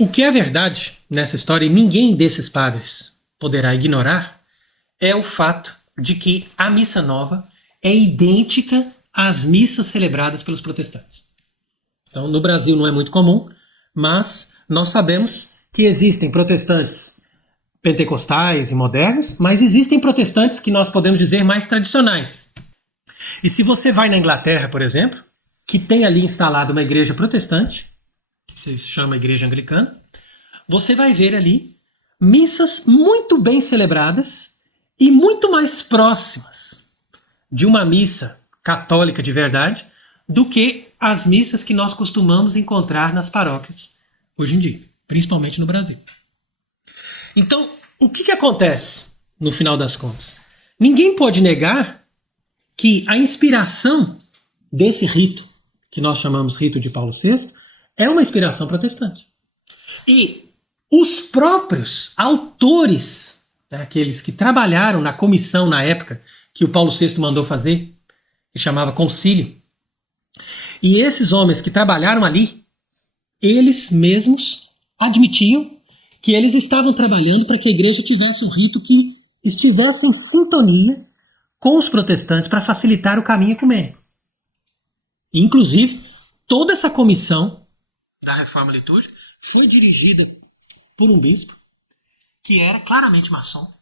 O que é verdade nessa história, e ninguém desses padres poderá ignorar, é o fato de que a missa nova é idêntica às missas celebradas pelos protestantes. Então, no Brasil não é muito comum, mas nós sabemos que existem protestantes pentecostais e modernos, mas existem protestantes que nós podemos dizer mais tradicionais. E se você vai na Inglaterra, por exemplo, que tem ali instalada uma igreja protestante, que se chama Igreja Anglicana, você vai ver ali missas muito bem celebradas e muito mais próximas de uma missa católica de verdade do que as missas que nós costumamos encontrar nas paróquias hoje em dia, principalmente no Brasil. Então, o que acontece no final das contas? Ninguém pode negar que a inspiração desse rito, que nós chamamos rito de Paulo VI, é uma inspiração protestante. E os próprios autores, aqueles que trabalharam na comissão na época que o Paulo VI mandou fazer, que chamava concílio, e esses homens que trabalharam ali, eles mesmos admitiam que eles estavam trabalhando para que a igreja tivesse um rito que estivesse em sintonia com os protestantes para facilitar o caminho ecumênico. E, inclusive, toda essa comissão da reforma litúrgica foi dirigida por um bispo que era claramente maçom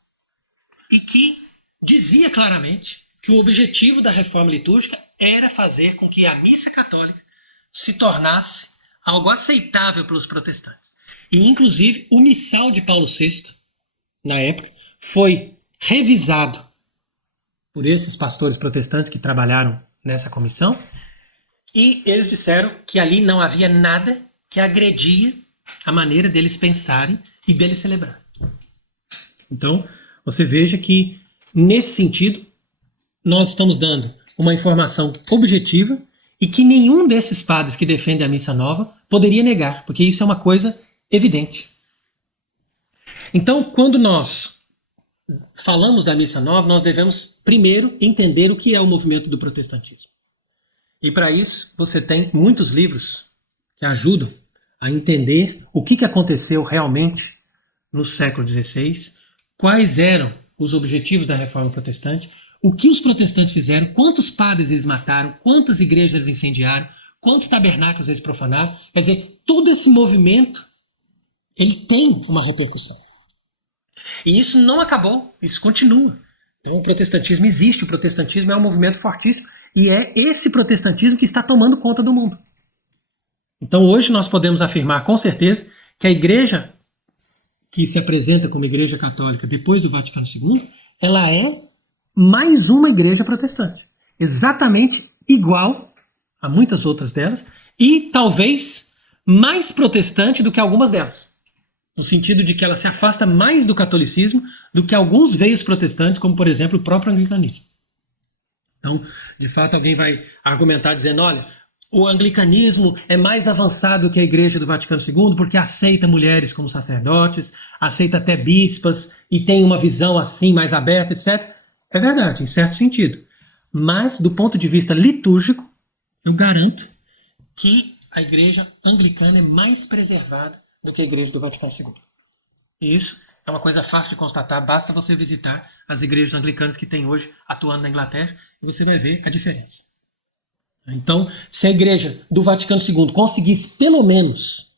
e que dizia claramente que o objetivo da reforma litúrgica era fazer com que a missa católica se tornasse algo aceitável pelos protestantes. E, inclusive, o missal de Paulo VI, na época, foi revisado por esses pastores protestantes que trabalharam nessa comissão, e eles disseram que ali não havia nada que agredia a maneira deles pensarem e deles celebrar. Então, você veja que, nesse sentido, nós estamos dando uma informação objetiva e que nenhum desses padres que defendem a missa nova poderia negar, porque isso é uma coisa evidente. Então, quando nós falamos da missa nova, nós devemos primeiro entender o que é o movimento do protestantismo. E para isso, você tem muitos livros que ajudam a entender o que aconteceu realmente no século XVI, quais eram os objetivos da reforma protestante, o que os protestantes fizeram, quantos padres eles mataram, quantas igrejas eles incendiaram, quantos tabernáculos eles profanaram. Quer dizer, todo esse movimento, ele tem uma repercussão. E isso não acabou, isso continua. Então o protestantismo existe, o protestantismo é um movimento fortíssimo, e é esse protestantismo que está tomando conta do mundo. Então hoje nós podemos afirmar com certeza que a igreja que se apresenta como igreja católica depois do Vaticano II, ela é mais uma igreja protestante. Exatamente igual a muitas outras delas, e talvez mais protestante do que algumas delas. No sentido de que ela se afasta mais do catolicismo do que alguns veios protestantes, como, por exemplo, o próprio anglicanismo. Então, de fato, alguém vai argumentar dizendo, olha, o anglicanismo é mais avançado que a Igreja do Vaticano II porque aceita mulheres como sacerdotes, aceita até bispas e tem uma visão assim mais aberta, etc. É verdade, em certo sentido. Mas, do ponto de vista litúrgico, eu garanto que a Igreja anglicana é mais preservada do que a Igreja do Vaticano II. E isso é uma coisa fácil de constatar, basta você visitar as igrejas anglicanas que tem hoje atuando na Inglaterra e você vai ver a diferença. Então, se a Igreja do Vaticano II conseguisse, pelo menos,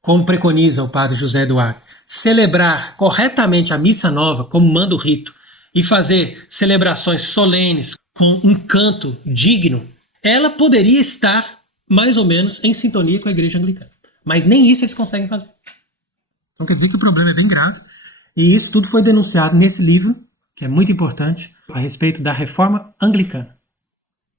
como preconiza o padre José Eduardo, celebrar corretamente a missa nova, como manda o rito, e fazer celebrações solenes com um canto digno, ela poderia estar mais ou menos em sintonia com a Igreja anglicana. Mas nem isso eles conseguem fazer. Então quer dizer que o problema é bem grave. E isso tudo foi denunciado nesse livro, que é muito importante, a respeito da reforma anglicana.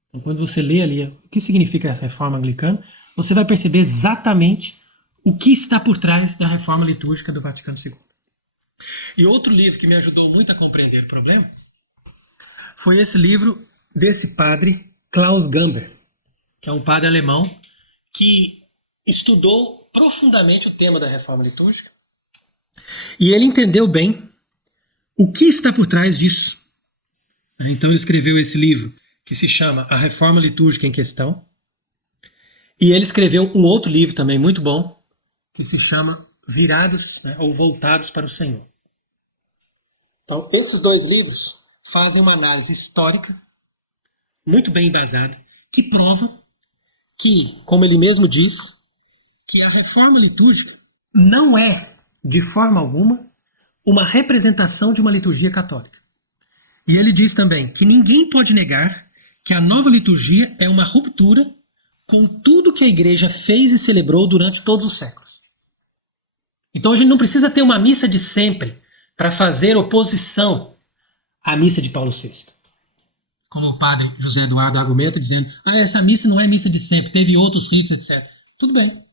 Então quando você lê ali o que significa essa reforma anglicana, você vai perceber exatamente o que está por trás da reforma litúrgica do Vaticano II. E outro livro que me ajudou muito a compreender o problema foi esse livro desse padre Klaus Gamber, que é um padre alemão que estudou profundamente o tema da reforma litúrgica e ele entendeu bem o que está por trás disso. Então ele escreveu esse livro que se chama A Reforma Litúrgica em Questão, e ele escreveu um outro livro também muito bom que se chama Virados, né, ou Voltados para o Senhor. Então, esses dois livros fazem uma análise histórica muito bem embasada, que prova que, como ele mesmo diz, que a reforma litúrgica não é, de forma alguma, uma representação de uma liturgia católica. E ele diz também que ninguém pode negar que a nova liturgia é uma ruptura com tudo que a igreja fez e celebrou durante todos os séculos. Então a gente não precisa ter uma missa de sempre para fazer oposição à missa de Paulo VI. Como o padre José Eduardo argumenta, dizendo: essa missa não é missa de sempre, teve outros ritos, etc. Tudo bem,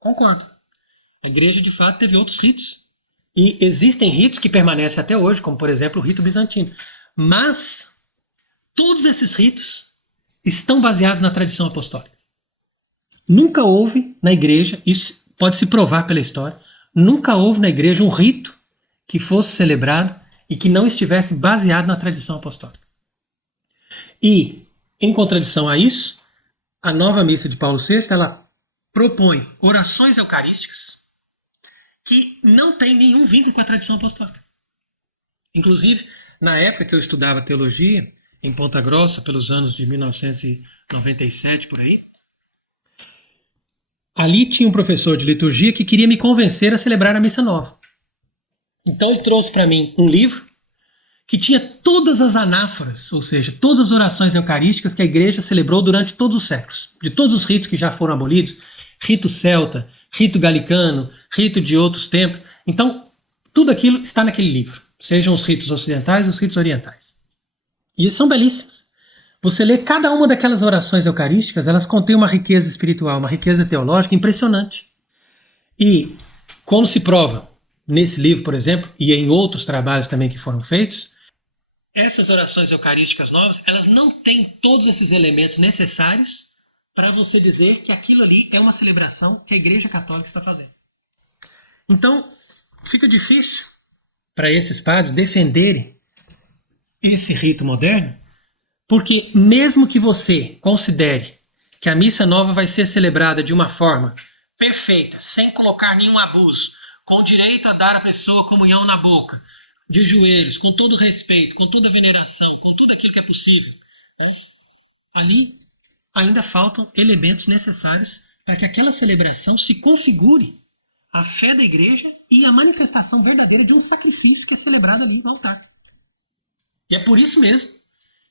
concordo. A igreja, de fato, teve outros ritos. E existem ritos que permanecem até hoje, como, por exemplo, o rito bizantino. Mas todos esses ritos estão baseados na tradição apostólica. Nunca houve na igreja, isso pode se provar pela história, nunca houve na igreja um rito que fosse celebrado e que não estivesse baseado na tradição apostólica. E, em contradição a isso, a nova missa de Paulo VI, ela propõe orações eucarísticas que não têm nenhum vínculo com a tradição apostólica. Inclusive, na época que eu estudava teologia, em Ponta Grossa, pelos anos de 1997, por aí, ali tinha um professor de liturgia que queria me convencer a celebrar a missa nova. Então ele trouxe para mim um livro que tinha todas as anáforas, ou seja, todas as orações eucarísticas que a igreja celebrou durante todos os séculos, de todos os ritos que já foram abolidos, rito celta, rito galicano, rito de outros tempos. Então, tudo aquilo está naquele livro, sejam os ritos ocidentais ou os ritos orientais. E eles são belíssimos. Você lê cada uma daquelas orações eucarísticas, elas contêm uma riqueza espiritual, uma riqueza teológica impressionante. E, como se prova nesse livro, por exemplo, e em outros trabalhos também que foram feitos, essas orações eucarísticas novas, elas não têm todos esses elementos necessários para você dizer que aquilo ali é uma celebração que a Igreja Católica está fazendo. Então, fica difícil para esses padres defenderem esse rito moderno, porque mesmo que você considere que a missa nova vai ser celebrada de uma forma perfeita, sem colocar nenhum abuso, com direito a dar à pessoa comunhão na boca, de joelhos, com todo respeito, com toda veneração, com tudo aquilo que é possível, né? Ali ainda faltam elementos necessários para que aquela celebração se configure a fé da igreja e a manifestação verdadeira de um sacrifício que é celebrado ali no altar. E é por isso mesmo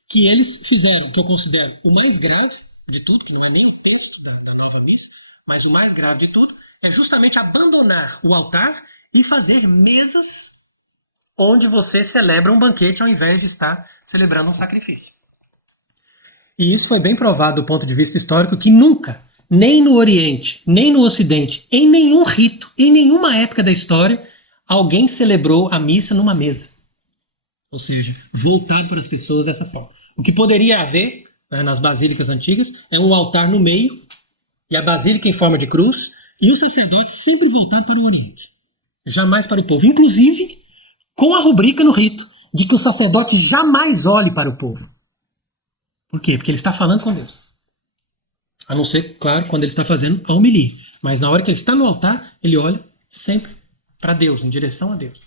que eles fizeram o que eu considero o mais grave de tudo, que não é nem o texto da nova missa, mas o mais grave de tudo, é justamente abandonar o altar e fazer mesas onde você celebra um banquete ao invés de estar celebrando um sacrifício. E isso foi bem provado do ponto de vista histórico que nunca, nem no Oriente, nem no Ocidente, em nenhum rito, em nenhuma época da história, alguém celebrou a missa numa mesa. Ou seja, voltado para as pessoas dessa forma. O que poderia haver, né, nas basílicas antigas é um altar no meio e a basílica em forma de cruz e o sacerdote sempre voltado para o Oriente. Jamais para o povo. Inclusive, com a rubrica no rito de que o sacerdote jamais olhe para o povo. Por quê? Porque ele está falando com Deus. A não ser, claro, quando ele está fazendo a homilia. Mas na hora que ele está no altar, ele olha sempre para Deus, em direção a Deus.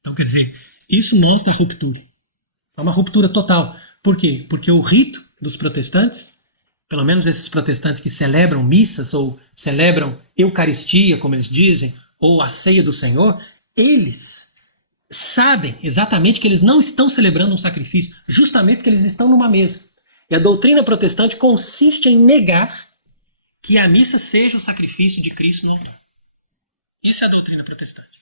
Então, quer dizer, isso mostra a ruptura. É uma ruptura total. Por quê? Porque o rito dos protestantes, pelo menos esses protestantes que celebram missas ou celebram Eucaristia, como eles dizem, ou a ceia do Senhor, eles sabem exatamente que eles não estão celebrando um sacrifício, justamente porque eles estão numa mesa. E a doutrina protestante consiste em negar que a missa seja o sacrifício de Cristo no altar. Isso é a doutrina protestante.